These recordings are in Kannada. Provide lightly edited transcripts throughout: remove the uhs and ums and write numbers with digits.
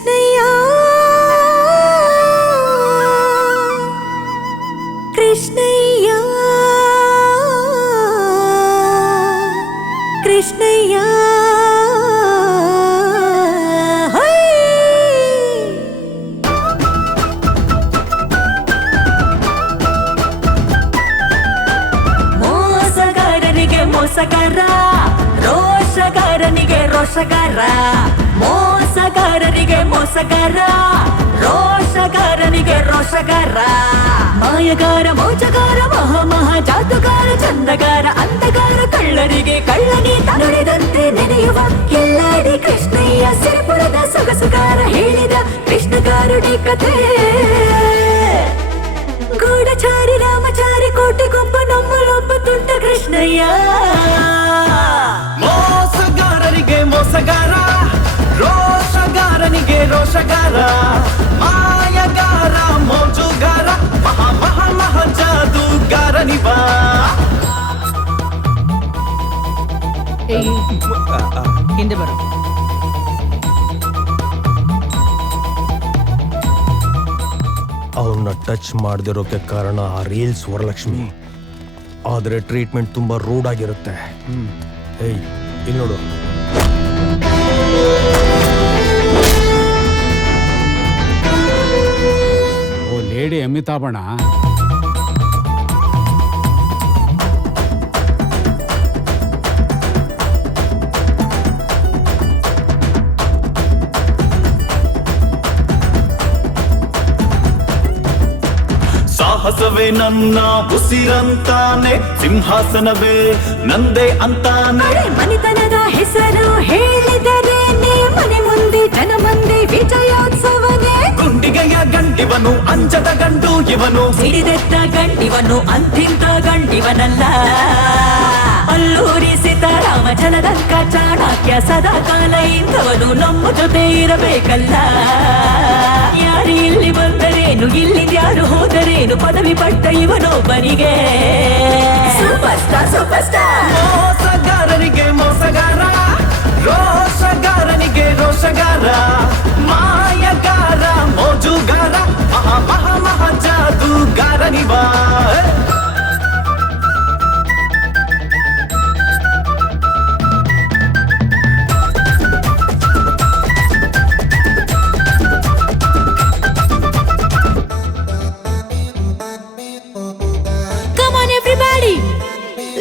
ಕೃಷ್ಣಯ್ಯ ಕೃಷ್ಣಯ್ಯ ಕೃಷ್ಣಯ್ಯ ಮೋಸಗಾರನಿಗೆ ಮೋಸಗಾರ, ರೋಷಗಾರನಿಗೆ ರೋಷಗಾರ. ಮೋಸಗಾರನಿಗೆ ಮೋಸಗಾರ, ರೋಷಗಾರನಿಗೆ ರೋಷಗಾರ. ಮಾಯಗಾರ, ಮೋಜಗಾರ, ಮಹಾ ಜಾದುಗಾರ, ಚಂದಗಾರ, ಅಂಧಗಾರ, ಕಳ್ಳರಿಗೆ ಕಳ್ಳನೀತ ನುಡಿದಂತೆ ನೆನೆಯುವ ಎಲ್ಲಾಡಿ ಕೃಷ್ಣಯ್ಯ. ಸಿರಿಪುರದ ಸೊಗಸುಗಾರ ಹೇಳಿದ ಕೃಷ್ಣಗಾರುಡಿ ಕಥೆ. ಗೂಢಚಾರಿ ರಾಮಚಾರಿ ಕೋಟೆಗೊಬ್ಬ ನಮ್ಮಲೊಬ್ಬ ತುಂಟ ಕೃಷ್ಣಯ್ಯ. ಮೋಸಗಾರನಿಗೆ ಮೋಸಗಾರ, ರೋಷಗಾರನಿಗೆ ರೋಷಗಾರ. ಮಾಯಗಾರ, ಮೋಜುಗಾರ, ಮಹ ಜಾದುಗಾರನಿವ. ಹಿಂದೆ ಬರು. ಅವನ್ನ ಟಚ್ ಮಾಡದಿರೋಕೆ ಕಾರಣ ಆ ರೀಲ್ಸ್ ವರಲಕ್ಷ್ಮಿ. ಆದ್ರೆ ಟ್ರೀಟ್ಮೆಂಟ್ ತುಂಬಾ ರೂಡ್ ಆಗಿರುತ್ತೆ. ಏಯ್ ಇಲ್ಲಿ ನೋಡು. ಓ ಲೇಡಿ ಅಮಿತಾಭಣ. ಸಾಹಸವೇ ನನ್ನ ಉಸಿರಂತಾನೆ, ಸಿಂಹಾಸನವೇ ನಂದೇ ಅಂತಾನೆ. ಮನೆತನದ ಹೆಸರು ಹೇಳಿದರೇನೆ, ಮನೆ ಮುಂದೆ ಜನ ಮುಂದೆ ವಿಜಯೋತ್ಸವನೇ. ಗುಂಡಿಗೆಯ ಗಂಡಿವನು, ಅಂಜದ ಗಂಡು ಇವನು. ಸಿಡಿದೆದ್ದ ಗಂಡಿವನು, ಅಂತಿಂತ ಗಂಡಿವನಲ್ಲ. ಅಲ್ಲೂರಿ ಸೀತಾರಾಮ, ಜನದಂಕ ಚಾಣಕ್ಯ, ಸದಾ ಕಾಲ ಇಂಥವನು ನಮ್ಮ ಜೊತೆ ಇರಬೇಕಲ್ಲ. ಯಾರು ಇಲ್ಲಿ ಬಂದರೇನು, ಇಲ್ಲಿಂದ ಯಾರು ಹೋದರೇನು, ಪದವಿ ಪಟ್ಟ ಇವನೊಬ್ಬನಿಗೆ ಸೂಪರ್ ಸ್ಟಾರ್ ಸೂಪರ್ ಸ್ಟಾರ್. ಮೋಸಗಾರನಿಗೆ ಮೋಸಗಾರ, ರೋಷಗಾರನಿಗೆ ರೋಷಗಾರ. ಮಾಯಗಾರ, ಮೋಜುಗಾರ, ಮಹ ಜಾದುಗಾರನಿವ.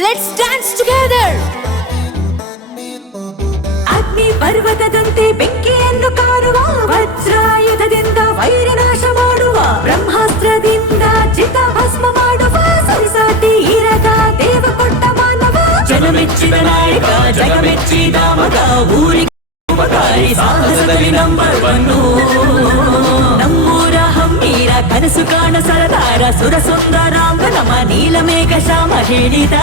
Let's dance together. ಅಗ್ನಿ ಪರ್ವತದಂತೆ ಬೆಂಕಿಯನ್ನು ಕಾರುವ, ವಜ್ರಾಯುಧದಿಂದ ವೈರನಾಶ ಮಾಡುವ, ಬ್ರಹ್ಮಾಸ್ತ್ರದಿಂದ ಚಿತಾಭಸ್ಮ ಮಾಡುವ, ಸರಿಸಾಟಿ ಇರದ ದೇವ ಕೊಟ್ಟ ಮಾನವ. ಜನಮೆಚ್ಚಿದ ನಾಯಕ, ಜಗಮೆಚ್ಚಿದ ಮಗ, ಊರಿಗೆ ಉಪಕಾರಿ, ಸಾಹಸದಲ್ಲಿ ನಂಬರ್ ಒನ್ನು. ನಮ್ಮೂರ ಹಮ್ಮೀರ, ಕನಸು ಕಾಣ ಸರದಾರ, ಸುರಸುಂದರಾಂಗ ನಮ್ಮ ನೀಲಮೇಘ ಶ್ಯಾಮ ಹೇಳಿದ.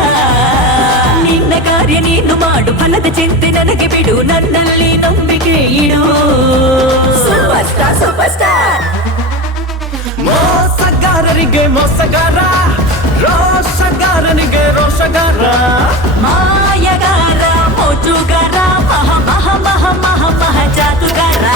ನಿನ್ನ ಕಾರ್ಯ ನೀನು ಮಾಡು, ಫಲದ ಚಿಂತೆ ನನಗೆ ಬಿಡು, ನನ್ನಲ್ಲಿ ನಂಬಿಕೆ ಇಡು. Super star super star. ಮೋಸಗಾರರಿಗೆ ಮೋಸಗಾರ, ರೋಷಗಾರನಿಗೆ ರೋಷಗಾರ. ಮಾಯಗಾರ, ಮೋಜುಗಾರ, ಮಹ ಜಾದುಗಾರ.